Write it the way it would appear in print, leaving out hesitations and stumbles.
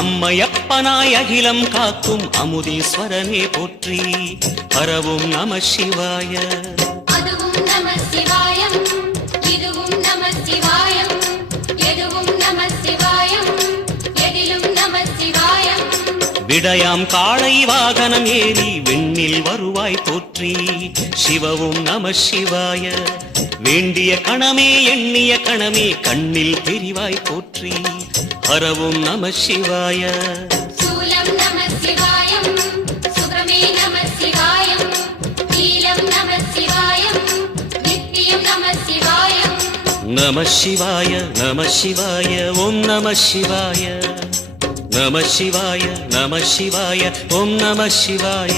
அம்மையப்பனாய் அகிலம் காக்கும் அமுதீஸ்வரனே போற்றி. பரவும் நம சிவாய. அதுவும் நம சிவாயம், இதுவும் நம சிவாயம், எதுவும் நம சிவாயம், எதிலும் நம சிவாயம். விடயாம் காளை வாகனம் ஏறி விண்ணில் வருவாய் போற்றி. சிவவும் நம சிவாய. வேண்டிய கணமே எண்ணிய கணமே கண்ணில் தெரிவாய் போற்றி. ஹரவும் நம சிவாய. சூலம் நம சிவாயம், சுப்ரமே நம சிவாயம், நீலம் நம சிவாயம், நித்தியம் நம சிவாயம். நம சிவாய நம சிவாய ஓம் நம சிவாய. நம சிவாய நம சிவாய ஓம் நம சிவாய.